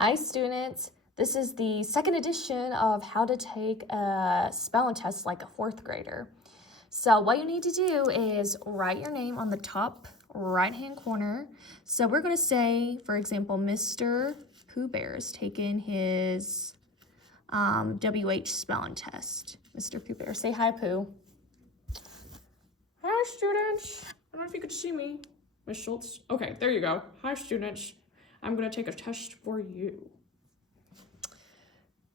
Hi students, this is the second edition of how to take a spelling test like a fourth grader. So what you need to do is write your name on the top right hand corner. So we're going to say, for example, Mr. Pooh Bear is taking his WH spelling test. Mr. Pooh Bear, say hi Pooh. Hi students, I don't know if you could see me, Miss Schultz. Okay, there you go. Hi students, I'm gonna take a test for you.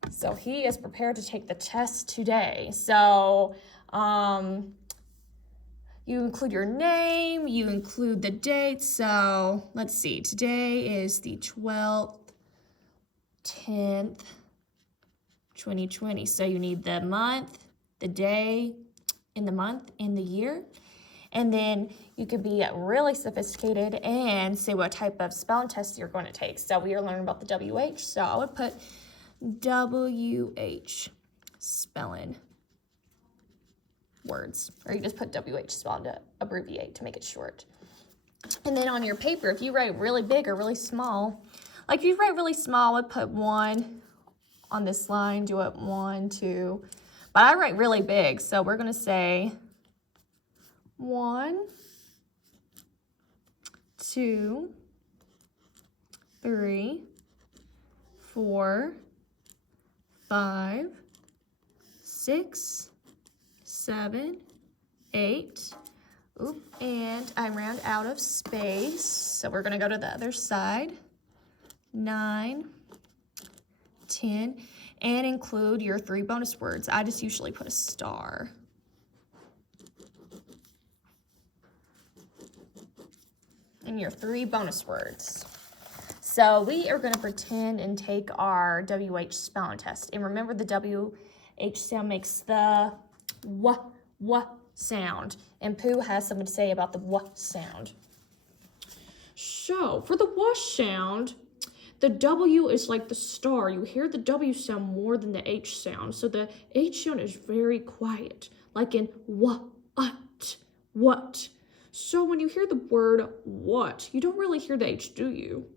So he is prepared to take the test today. So you include your name, you include the date. So let's see, today is the 12th, 10th, 2020. So you need the month, the day, in the month, in the year. And then you could be really sophisticated and say what type of spelling test you're going to take. So we are learning about the WH. So I would put WH spelling words, or you just put WH spelling to abbreviate to make it short. And then on your paper, if you write really big or really small, like if you write really small, I would put 1 on this line, do it 1, 2. But I write really big, so we're going to say 1, 2, 3, 4, 5, 6, 7, 8. Oop, and I ran out of space, so we're going to go to the other side. 9, 10, and include your 3 bonus words. I just usually put a star. And your 3 bonus words. So we are going to pretend and take our WH spelling test. And remember, the WH sound makes the w sound. And Pooh has something to say about the w sound. So, for the wash sound, the W is like the star. You hear the W sound more than the H sound. So the H sound is very quiet, like in what. So when you hear the word what, you don't really hear the H, do you?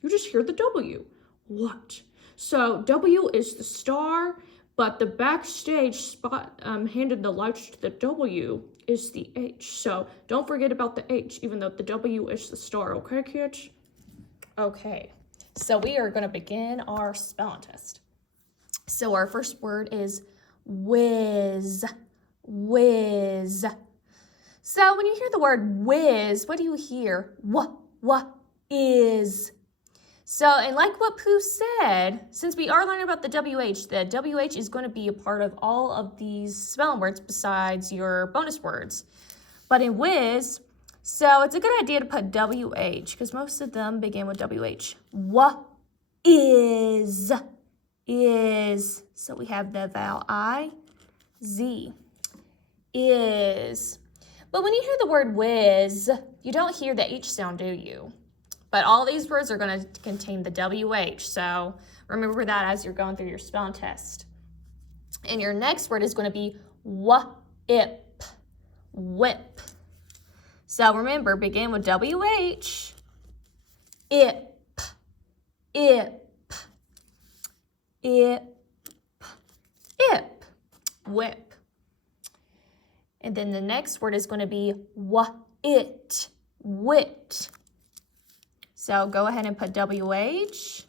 You just hear the W, what. So W is the star, but the backstage spot handed the lights to the W is the H. So don't forget about the H, even though the W is the star, okay, kids? Okay, so we are going to begin our spelling test. So our first word is whiz, whiz. So when you hear the word whiz, what do you hear? What is. So, and like what Pooh said, since we are learning about the WH is going to be a part of all of these spelling words besides your bonus words. But in whiz, so it's a good idea to put WH because most of them begin with WH. What is. So we have the vowel I, Z, is. But when you hear the word whiz, you don't hear the H sound, do you? But all these words are going to contain the WH, so remember that as you're going through your spelling test. And your next word is going to be whip, whip. So remember, begin with WH, ip, whip. And then the next word is going to be wit. So go ahead and put WH,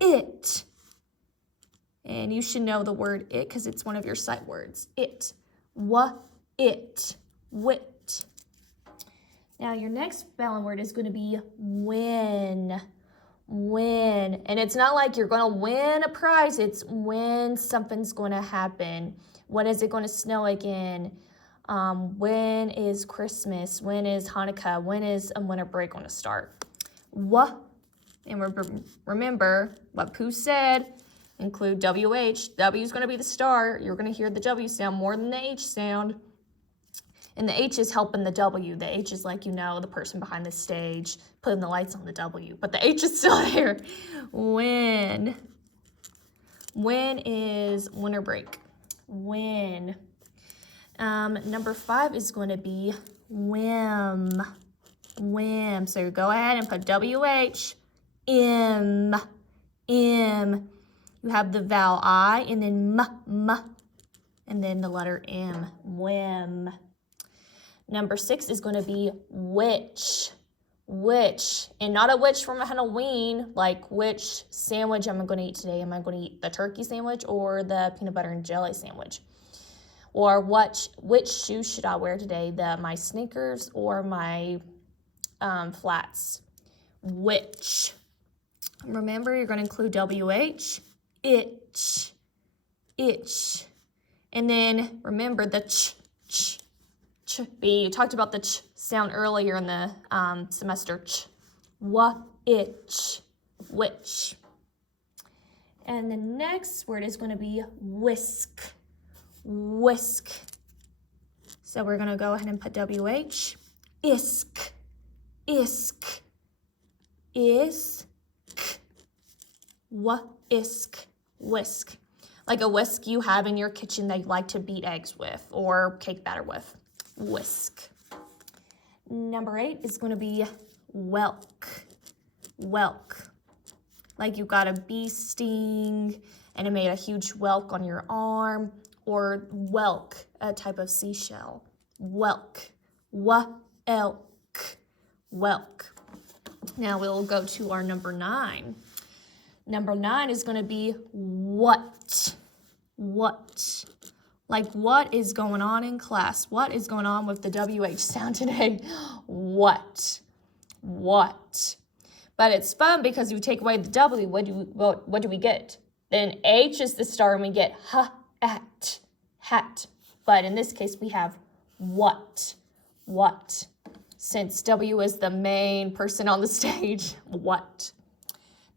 it. And you should know the word it because it's one of your sight words. It, wit. Now your next spelling word is going to be win. And it's not like you're going to win a prize. It's when something's going to happen. When is it going to snow again? When is Christmas? When is Hanukkah? When is a winter break going to start? And remember what Pooh said, include WH. W is going to be the star. You're going to hear the W sound more than the H sound. And the H is helping the W. The H is like, the person behind the stage putting the lights on the W. But the H is still there. When is winter break? When. Number 5 is going to be whim. So go ahead and put WH, im, im. You have the vowel I and then m, and then the letter M, whim. Number 6 is going to be which, and not a witch from Halloween, like which sandwich am I going to eat today? Am I going to eat the turkey sandwich or the peanut butter and jelly sandwich? Or which shoes should I wear today? My sneakers or my flats? Which. Remember, you're going to include WH, itch, itch. And then remember the ch. You talked about the ch sound earlier in the semester. Ch. Itch, which. And the next word is going to be whisk, whisk. So we're going to go ahead and put WH. Isk, isk, is. Whisk, whisk. Like a whisk you have in your kitchen that you like to beat eggs with or cake batter with. Whisk. Number 8 is going to be whelk, whelk. Like you got a bee sting and it made a huge whelk on your arm, or whelk, a type of seashell. Whelk, whelk, whelk. Now we'll go to our number 9. Number 9 is going to be what. What. Like what is going on in class? What is going on with the WH sound today? What. What. But it's fun because you take away the W, what do we get? Then H is the star and we get hat. But in this case we have what. What. Since W is the main person on the stage, what.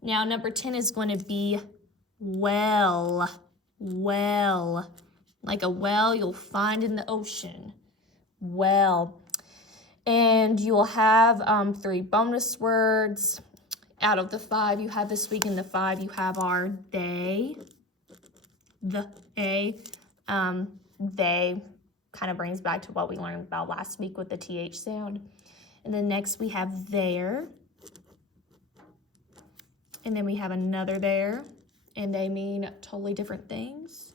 Now, number 10 is going to be well, well. Like a well you'll find in the ocean. Well. And you will have 3 bonus words. Out of the 5 you have this week, in the 5 you have our they, the A. They kind of brings back to what we learned about last week with the TH sound. And then next we have there. And then we have another there, and they mean totally different things.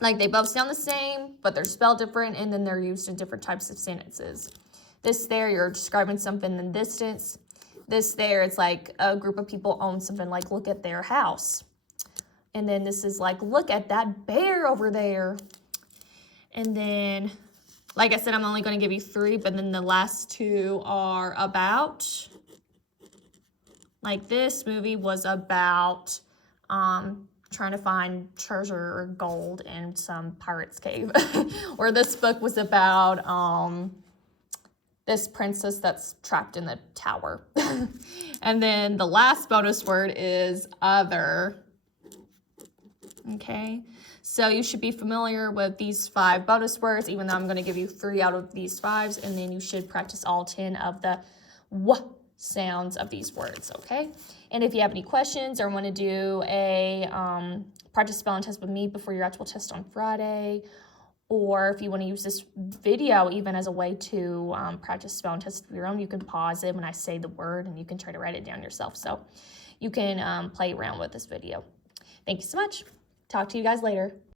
Like they both sound the same, but they're spelled different, and then they're used in different types of sentences. This there, you're describing something in the distance. This there, it's like a group of people own something, like look at their house. And then this is like, look at that bear over there. And then, like I said, I'm only going to give you 3, but then the last 2 are about. Like this movie was about trying to find treasure or gold in some pirate's cave. Or this book was about this princess that's trapped in the tower. And then the last bonus word is other. Okay, so you should be familiar with these 5 bonus words, even though I'm going to give you 3 out of these 5s, and then you should practice all 10 of the sounds of these words, okay? And if you have any questions or want to do a practice spelling test with me before your actual test on Friday, or if you want to use this video even as a way to practice spelling tests of your own, you can pause it when I say the word and you can try to write it down yourself. So you can play around with this video. Thank you so much. Talk to you guys later.